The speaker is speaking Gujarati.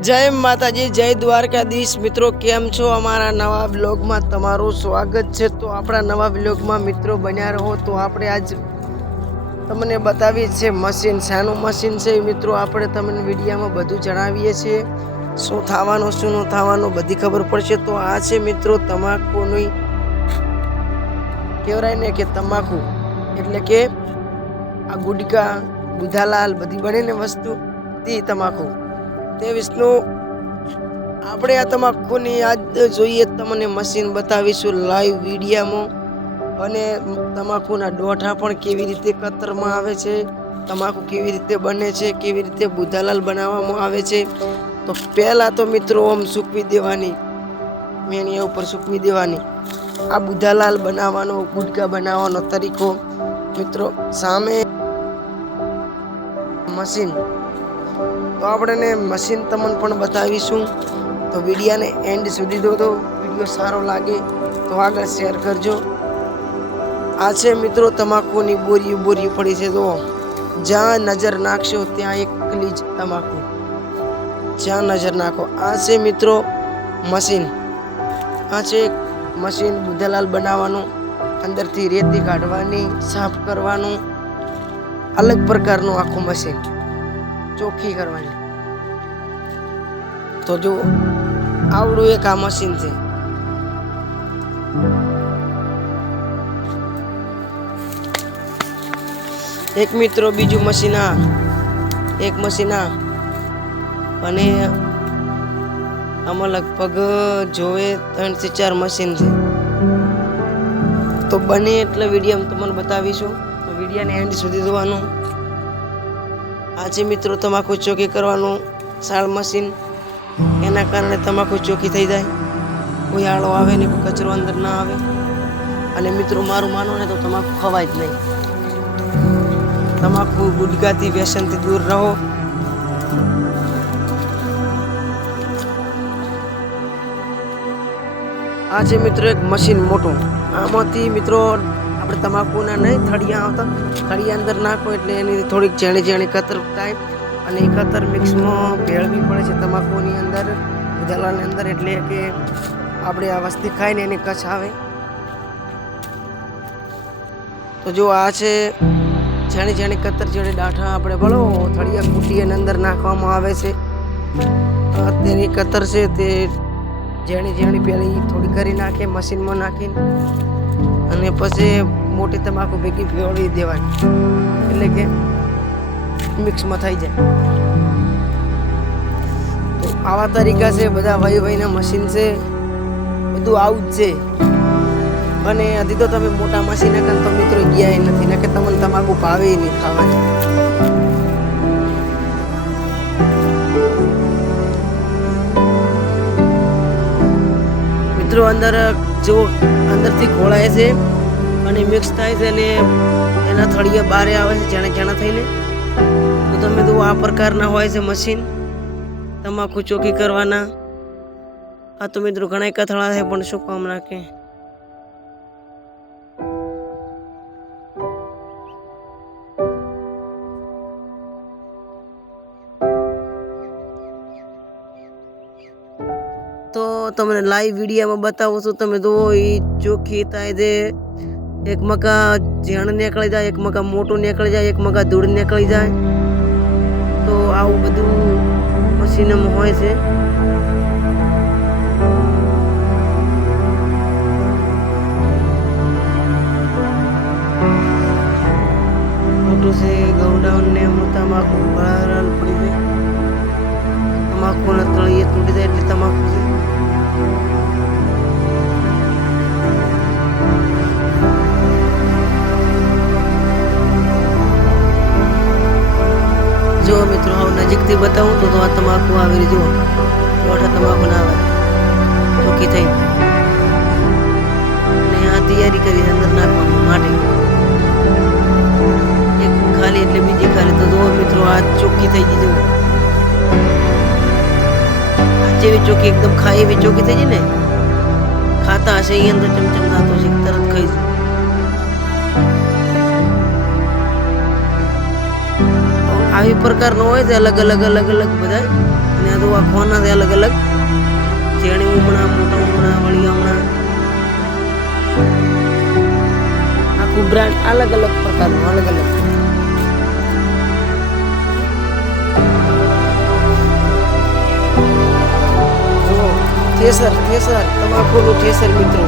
जय माताजी, जय द्वारकाधीश। मित्रों केम छो? अमारा नवा व्लॉग में तमारू स्वागत है। तो अपना नवा व्लॉग में मित्रों बन्या रहो। तो आपणे आज तमने बतावी छे मशीन, शानु मशीन छे मित्रों। आपणे तमने विडियो में बधु जणावीए छे शुं थवानुं शुं न थवानुं बधी खबर पड़शे। तो आ छे मित्रों तमाकुनी कहेवाय ने के तमाकू એટલે કે આ ગુટકા બુધાલાલ બધી બનેલી વસ્તુ તી તમાકુ તે વિષ્ણુ આપણે આ તમાકુની આજ જોઈએ તમને મશીન બતાવીશું લાઈવ વિડિયોમાં અને તમાકુના ડોઠા પણ કેવી રીતે કતરમાં આવે છે, તમાકુ કેવી રીતે બને છે, કેવી રીતે બુધાલાલ બનાવવામાં આવે છે। તો પહેલા તો મિત્રો આમ સૂકવી દેવાની, મેણિયા ઉપર સૂકવી દેવાની। આ બુધાલાલ બનાવવાનો ગુટકા બનાવવાનો તરીકો મિત્રો સામે મશીન। तो આપણે મશીન તમને પણ બતાવીશું। તો વિડિયોને એન્ડ સુધી દો, વિડિયો સારો લાગે તો આગળ શેર કરજો। આ છે મિત્રો તમાકુની બોરી બોરી પડી છે। જો જ્યાં નજર નાખશો ત્યાં એકલી જ તમાકુ, જ્યાં નજર નાખો। આ છે મિત્રો મશીન, આ છે મશીન બુધાલાલ બનાવવાનું, અંદરથી રેતી કાઢવાની, સાફ કરવાનું, अलग प्रकारનું આખું મશીન ચોખ્ખી કરવાની। તો જો આવડું એક આ મશીન છે। એક મિત્રો બીજું મશીન આ, એક મશીન આ, અને આમાં લગભગ જોવે 3 થી 4 મશીન છે। તો બને એટલે વિડીયો તમને બતાવીશું। તો વિડીયોને એન્ડ સુધી જોવાનું। આજે મિત્રો તમાકુ ચોકી કરવાનું સાળ મશીન, એના કારણે તમાકુ ચોકી થઈ જાય, કોઈ આળો આવે ને કોઈ કચરો અંદર ના આવે। અને મિત્રો મારું માનો ને તો તમાકુ ખવાય જ નહીં। તમાકુ ગુટકાથી વ્યસનથી દૂર રહો। આ છે મિત્રો એક મશીન મોટું, આમાંથી મિત્રો આપણે તમાકુના નહીં થળિયા આવતા, થળિયા અંદર નાખો એટલે એની થોડીક ઝીણી ઝીણી કતર થાય અને એ કતર મિક્સમાં ભેળવી પડે છે તમાકુની અંદર, બુધાલાલની અંદર, એટલે કે આપણે આ વસ્તુ ખાઈને એની કચ્છ આવે। તો જો આ છે ઝીણી ઝીણી કતર જેડી ડાઠા આપણે ભળો થળિયા કૂટી એની અંદર નાખવામાં આવે છે। તેની કતર છે તે ઝીણી ઝીણી પેલી થોડી કરી નાખે મશીનમાં નાખીને, અને પછી મોટી તમાકુ ભેગી ફેવડી દેવાની એટલે કે મિક્સમાં થઈ જાય। તો આવા તરીકા છે, બધા વહી વહીના મશીન છે, બધું આવું જ છે। અને હજી તો તમે મોટા મશીન તો મિત્રો ગયા નથી ને કે તમને તમાકુ ભાવે નહીં ખાવાની। મિત્રો અંદર જો અંદરથી ઘોળાય છે અને મિક્સ થાય છે અને એના થળિયા બારે આવે છે જાણે જાણા થઈને। તો તમે તો આ પ્રકારના હોય છે મશીન તમાકુ ચોકી કરવાના। આ તો મિત્રો ઘણા કથળા છે પણ શું કામ નાખે। तो तमने लाइव वीडियो में बतावो छो, तमे जो चोखी थाय छे, एक मका झीण निकली जाए, एक मका मोटो निकली जाए, एक मका धूळ निकली जाए। तो आवुं बधुं मशीन में होय छे। मोटो से गौडाउन ने तमाकू भराल पड़ी जाए, तमाकू ना तळिये तूटी जाए એટલે तमाकू છે। जो मित्रों हाउ नजीकથી બતાવું તો આ તમાકુ આવી જો મોટા તમાકુ ના આવે ચોકી થઈ અને આ તૈયારી કરી અંદર નાખવાનું માટે એક ખાલી એટલે બીજી ખાલી। તો જો મિત્રો આ ચોકી થઈ ગઈ। જો જેવી ચોકી એકદમ ખાઈ એવી ચોકી થઈ ગઈ ને, ખાતા હશે એ અંદર ચમચમદાતો છે તરત ખાઈ જાય। આવી પ્રકારનો હોય છે, અલગ અલગ બધા અને આ તો આ ખોના છે અલગ અલગ ઝીણી ઉમણા મોટા ઉમણા વળિયામણા આખું બ્રાન્ડ અલગ અલગ પ્રકારનું અલગ અલગ થેસર થેસર તમાકુનું થેસર મિત્રો